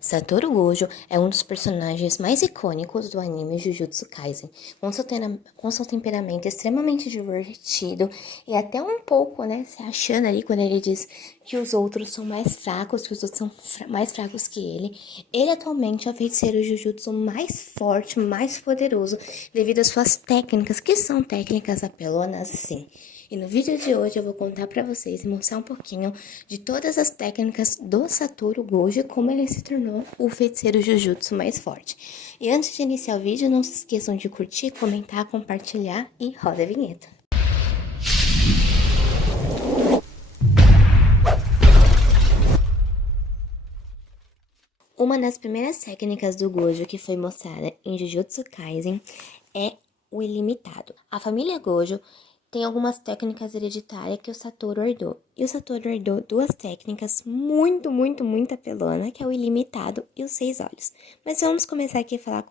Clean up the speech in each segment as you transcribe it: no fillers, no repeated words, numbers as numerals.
Satoru Gojo é um dos personagens mais icônicos do anime Jujutsu Kaisen, com seu temperamento extremamente divertido e até um pouco, se achando ali quando ele diz que os outros são mais fracos, que os outros são mais fracos que ele. Ele atualmente é o feiticeiro Jujutsu mais forte, mais poderoso, devido às suas técnicas, que são técnicas apelonas, sim. E no vídeo de hoje eu vou contar pra vocês e mostrar um pouquinho de todas as técnicas do Satoru Gojo e como ele se tornou o feiticeiro Jujutsu mais forte. E antes de iniciar o vídeo, não se esqueçam de curtir, comentar, compartilhar e roda a vinheta. Uma das primeiras técnicas do Gojo que foi mostrada em Jujutsu Kaisen é o ilimitado. A família Gojo tem algumas técnicas hereditárias que o Satoru herdou. E o Satoru herdou duas técnicas muito apelona, que é o ilimitado e os 6 olhos. Mas vamos começar aqui a falar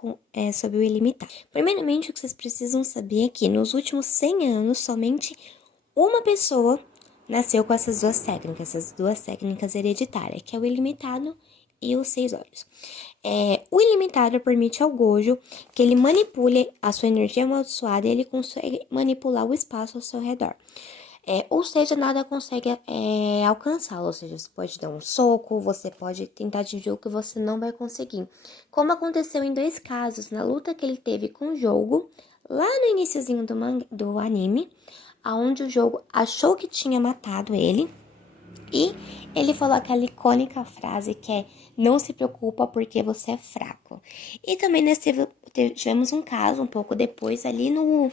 sobre o ilimitado. Primeiramente, o que vocês precisam saber é que nos últimos 100 anos, somente uma pessoa nasceu com essas duas técnicas hereditárias, que é o ilimitado e os 6 olhos. O ilimitado permite ao Gojo que ele manipule a sua energia amaldiçoada e ele consegue manipular o espaço ao seu redor. Ou seja, nada consegue alcançá-lo. Ou seja, você pode dar um soco, você pode tentar atingir o que você não vai conseguir. Como aconteceu em 2 casos, na luta que ele teve com o jogo, lá no iniciozinho do anime, onde o jogo achou que tinha matado ele. E ele falou aquela icônica frase que é: não se preocupa porque você é fraco. E também nós tivemos um caso um pouco depois ali no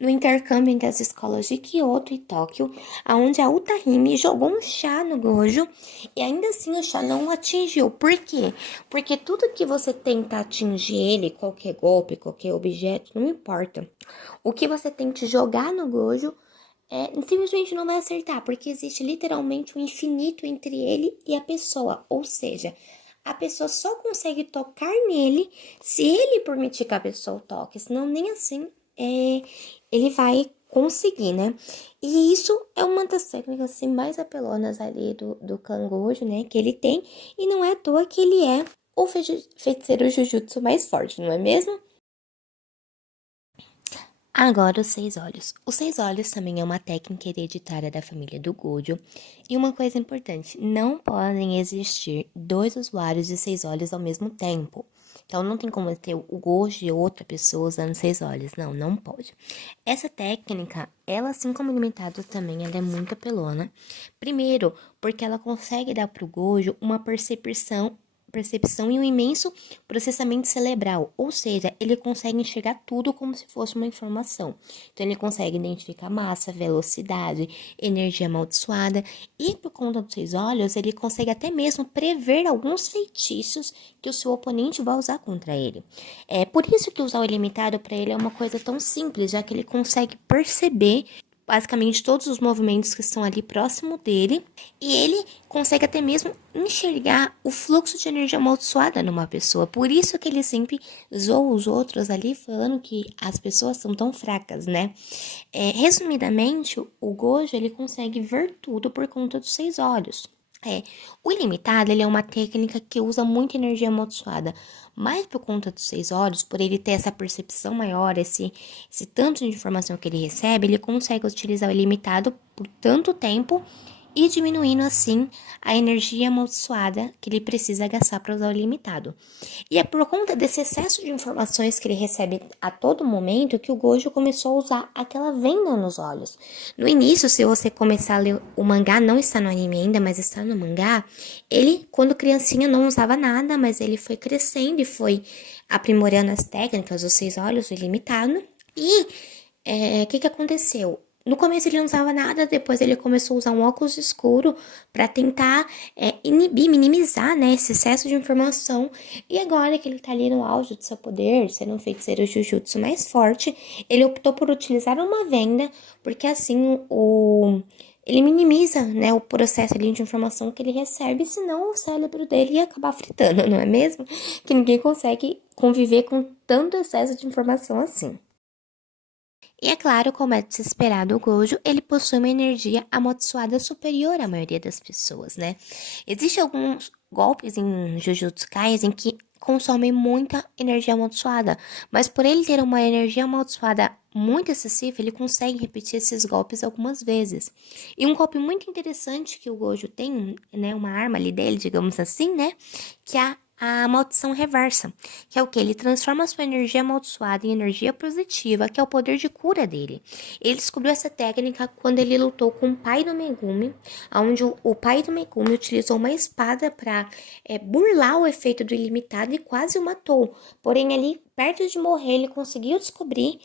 intercâmbio entre as escolas de Kyoto e Tóquio, onde a Utahime jogou um chá no Gojo e ainda assim o chá não o atingiu. Por quê? Porque tudo que você tenta atingir ele, qualquer golpe, qualquer objeto, não importa. O que você tente jogar no Gojo simplesmente não vai acertar, porque existe literalmente um infinito entre ele e a pessoa. Ou seja, a pessoa só consegue tocar nele se ele permitir que a pessoa toque, senão nem assim ele vai conseguir, né? E isso é uma das técnicas assim, mais apelonas ali do Kangojo, né? Que ele tem, e não é à toa que ele é o feiticeiro Jujutsu mais forte, não é mesmo? Agora, os 6 olhos. Os 6 olhos também é uma técnica hereditária da família do Gojo. E uma coisa importante, não podem existir 2 usuários de 6 olhos ao mesmo tempo. Então, não tem como ter o Gojo e outra pessoa usando 6 olhos. Não, não pode. Essa técnica, ela assim como limitado também, ela é muito apelona. Primeiro, porque ela consegue dar para o Gojo uma percepção e um imenso processamento cerebral, ou seja, ele consegue enxergar tudo como se fosse uma informação. Então, ele consegue identificar massa, velocidade, energia amaldiçoada e, por conta dos 6 olhos, ele consegue até mesmo prever alguns feitiços que o seu oponente vai usar contra ele. É por isso que usar o ilimitado para ele é uma coisa tão simples, já que ele consegue perceber basicamente todos os movimentos que estão ali próximo dele, e ele consegue até mesmo enxergar o fluxo de energia amaldiçoada numa pessoa. Por isso que ele sempre zoa os outros ali, falando que as pessoas são tão fracas, né? Resumidamente, o Gojo, ele consegue ver tudo por conta dos 6 olhos. O ilimitado, ele é uma técnica que usa muita energia amaldiçoada, mas por conta dos 6 olhos, por ele ter essa percepção maior, esse tanto de informação que ele recebe, ele consegue utilizar o ilimitado por tanto tempo e diminuindo assim a energia amaldiçoada que ele precisa gastar para usar o limitado. E é por conta desse excesso de informações que ele recebe a todo momento que o Gojo começou a usar aquela venda nos olhos. No início, se você começar a ler o mangá, não está no anime ainda, mas está no mangá, ele, quando criancinha, não usava nada, mas ele foi crescendo e foi aprimorando as técnicas, os 6 olhos, o ilimitado. E o que aconteceu? No começo ele não usava nada, depois ele começou a usar um óculos escuro para tentar minimizar, esse excesso de informação. E agora que ele tá ali no auge do seu poder, sendo um feiticeiro Jujutsu mais forte, ele optou por utilizar uma venda, porque assim ele minimiza, o processo ali de informação que ele recebe, senão o cérebro dele ia acabar fritando, não é mesmo? Que ninguém consegue conviver com tanto excesso de informação assim. E é claro, como é de se esperar do Gojo, ele possui uma energia amaldiçoada superior à maioria das pessoas, né? Existem alguns golpes em Jujutsu Kaisen que consomem muita energia amaldiçoada, mas por ele ter uma energia amaldiçoada muito excessiva, ele consegue repetir esses golpes algumas vezes. E um golpe muito interessante que o Gojo tem, né, uma arma ali dele, digamos assim, né, que é a maldição reversa, que é o que? Ele transforma a sua energia amaldiçoada em energia positiva, que é o poder de cura dele. Ele descobriu essa técnica quando ele lutou com o pai do Megumi, onde o pai do Megumi utilizou uma espada para burlar o efeito do ilimitado e quase o matou. Porém, ali, perto de morrer, ele conseguiu descobrir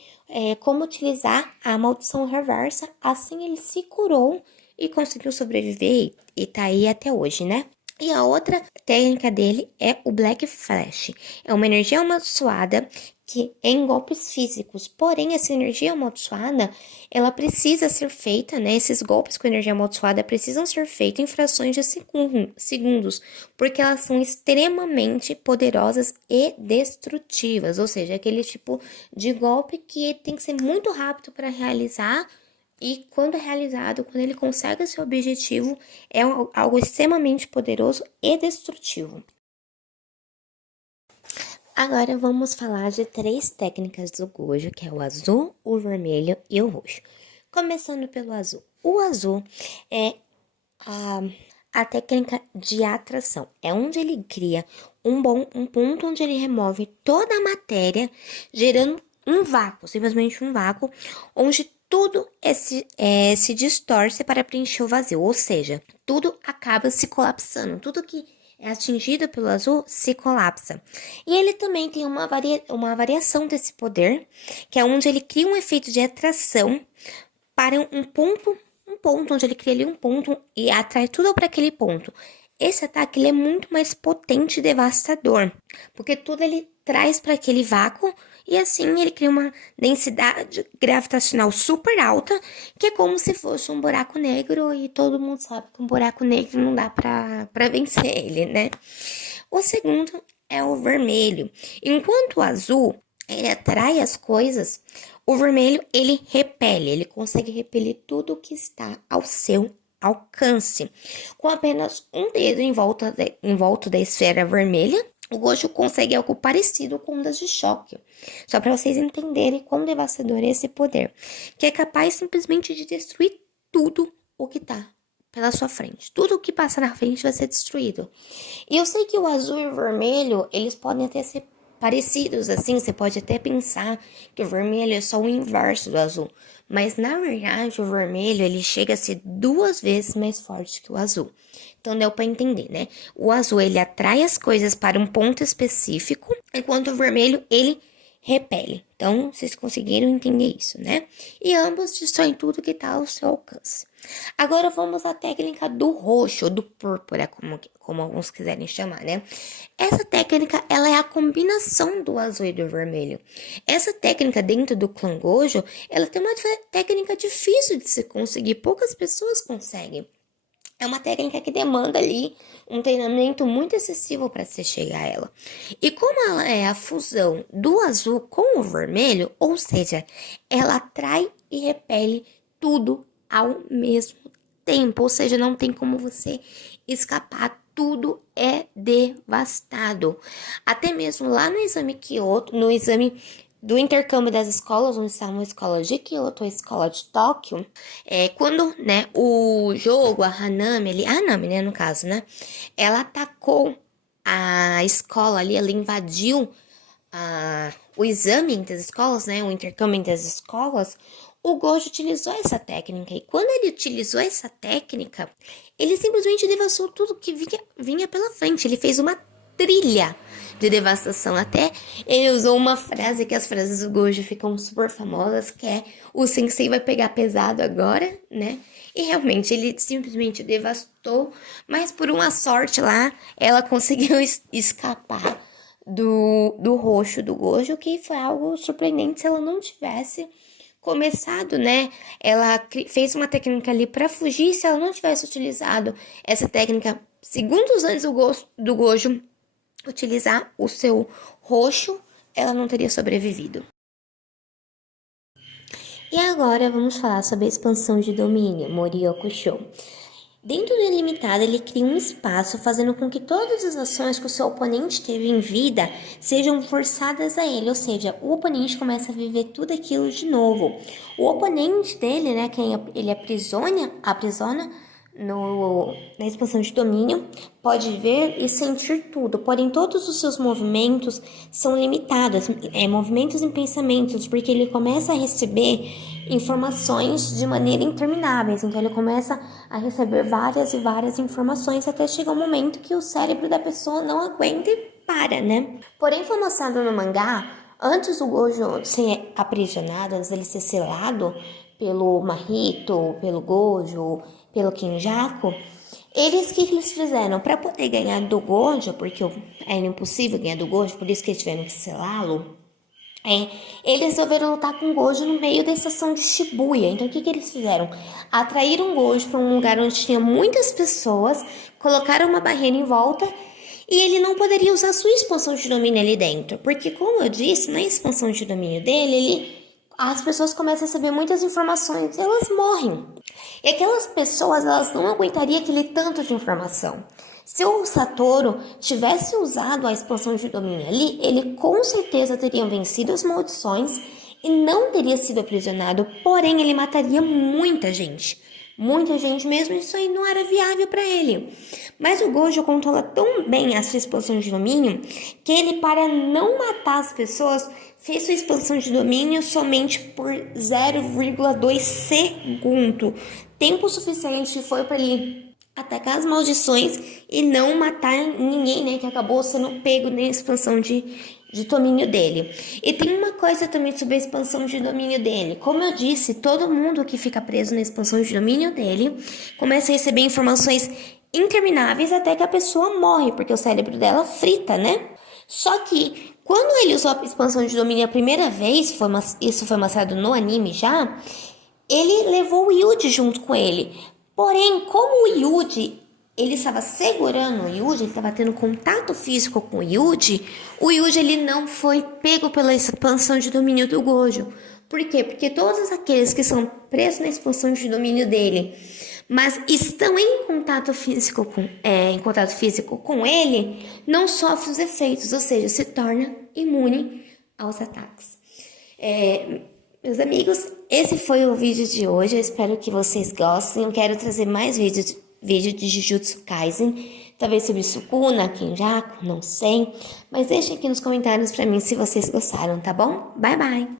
como utilizar a maldição reversa. Assim, ele se curou e conseguiu sobreviver e tá aí até hoje, né? E a outra técnica dele é o Black Flash. É uma energia amaldiçoada que é em golpes físicos. Porém, essa energia amaldiçoada, ela precisa ser feita, né? Esses golpes com energia amaldiçoada precisam ser feitos em frações de segundos, porque elas são extremamente poderosas e destrutivas. Ou seja, aquele tipo de golpe que tem que ser muito rápido para realizar. E quando é realizado, quando ele consegue o seu objetivo, é algo extremamente poderoso e destrutivo. Agora vamos falar de 3 técnicas do Gojo, que é o azul, o vermelho e o roxo. Começando pelo azul. O azul é a técnica de atração. É onde ele cria um ponto onde ele remove toda a matéria, gerando um vácuo, simplesmente um vácuo, onde tudo se distorce para preencher o vazio, ou seja, tudo acaba se colapsando, tudo que é atingido pelo azul se colapsa. E ele também tem uma variação desse poder, que é onde ele cria um efeito de atração para um ponto onde ele cria ali um ponto e atrai tudo para aquele ponto. Esse ataque ele é muito mais potente e devastador, porque tudo ele traz para aquele vácuo e assim ele cria uma densidade gravitacional super alta, que é como se fosse um buraco negro e todo mundo sabe que um buraco negro não dá para vencer ele, né? O segundo é o vermelho. Enquanto o azul ele atrai as coisas, o vermelho ele repele, ele consegue repelir tudo que está ao seu alcance. Com apenas um dedo em volta da esfera vermelha, o Gojo consegue algo parecido com ondas de choque. Só para vocês entenderem quão devastador é esse poder, que é capaz simplesmente de destruir tudo o que está pela sua frente. Tudo o que passa na frente vai ser destruído. E eu sei que o azul e o vermelho, eles podem até ser parecidos, assim, você pode até pensar que o vermelho é só o inverso do azul. Mas, na verdade, o vermelho, ele chega a ser 2 vezes mais forte que o azul. Então, deu para entender, né? O azul, ele atrai as coisas para um ponto específico, enquanto o vermelho, ele repele. Então, vocês conseguiram entender isso, né? E ambos destroem tudo que está ao seu alcance. Agora vamos à técnica do roxo, ou do púrpura, como alguns quiserem chamar, né? Essa técnica, ela é a combinação do azul e do vermelho. Essa técnica dentro do clã Gojo, ela tem uma técnica difícil de se conseguir, poucas pessoas conseguem. É uma técnica que demanda ali um treinamento muito excessivo para se chegar a ela. E como ela é a fusão do azul com o vermelho, ou seja, ela atrai e repele tudo ao mesmo tempo, ou seja, não tem como você escapar, tudo é devastado. Até mesmo lá no exame Kyoto, no exame do intercâmbio das escolas, onde estavam a escola de Kyoto e a escola de Tóquio, quando, né, o jogo, a Hanami, né, no caso, né, ela atacou a escola ali, ela invadiu o exame entre as escolas, né, o intercâmbio entre as escolas, o Gojo utilizou essa técnica. E quando ele utilizou essa técnica, ele simplesmente devastou tudo que vinha pela frente. Ele fez uma trilha de devastação. Até ele usou uma frase, que as frases do Gojo ficam super famosas, que é: o sensei vai pegar pesado agora, né? E realmente ele simplesmente devastou, mas por uma sorte lá, ela conseguiu escapar do roxo do Gojo, que foi algo surpreendente se ela não tivesse começado, né? Ela fez uma técnica ali para fugir. Se ela não tivesse utilizado essa técnica segundos antes do Gojo utilizar o seu roxo, ela não teria sobrevivido. E agora vamos falar sobre a expansão de domínio, Moriokusho. Dentro do ilimitado, ele cria um espaço fazendo com que todas as ações que o seu oponente teve em vida sejam forçadas a ele, ou seja, o oponente começa a viver tudo aquilo de novo. O oponente dele, né, quem ele aprisiona na expansão de domínio, pode ver e sentir tudo, porém todos os seus movimentos são limitados, movimentos e pensamentos, porque ele começa a receber informações de maneira intermináveis, então ele começa a receber várias e várias informações até chegar um momento que o cérebro da pessoa não aguenta e para, né? Porém, foi mostrado no mangá, antes do Gojo ser aprisionado, antes dele ser selado pelo Mahito, pelo Gojo, pelo Kinjaku, que eles fizeram para poder ganhar do Gojo, porque era impossível ganhar do Gojo, por isso que eles tiveram que selá-lo. Eles resolveram lutar com o Gojo no meio da estação de Shibuya. Então, o que eles fizeram? Atraíram o Gojo para um lugar onde tinha muitas pessoas, colocaram uma barreira em volta e ele não poderia usar sua expansão de domínio ali dentro. Porque, como eu disse, na expansão de domínio dele, as pessoas começam a receber muitas informações e elas morrem. E aquelas pessoas, elas não aguentariam aquele tanto de informação. Se o Satoru tivesse usado a expansão de domínio ali, ele com certeza teria vencido as maldições e não teria sido aprisionado, porém ele mataria muita gente. Muita gente mesmo, isso aí não era viável para ele. Mas o Gojo controla tão bem a sua expansão de domínio que ele, para não matar as pessoas, fez sua expansão de domínio somente por 0,2 segundo. Tempo suficiente foi para ele atacar as maldições e não matar ninguém, né? Que acabou sendo pego na expansão de domínio dele. E tem uma coisa também sobre a expansão de domínio dele. Como eu disse, todo mundo que fica preso na expansão de domínio dele começa a receber informações intermináveis até que a pessoa morre, porque o cérebro dela frita, né? Só que quando ele usou a expansão de domínio a primeira vez, isso foi mostrado no anime já, ele levou o Yuji junto com ele. Porém, como o Yuji, ele estava segurando o Yuji, ele estava tendo contato físico com o Yuji ele não foi pego pela expansão de domínio do Gojo. Por quê? Porque todos aqueles que são presos na expansão de domínio dele, mas estão em contato físico com ele, não sofrem os efeitos, ou seja, se torna imune aos ataques. Meus amigos, esse foi o vídeo de hoje. Eu espero que vocês gostem. Eu quero trazer mais vídeos de Jujutsu Kaisen, talvez sobre Sukuna, Kenjaku, não sei. Mas deixem aqui nos comentários pra mim se vocês gostaram, tá bom? Bye, bye!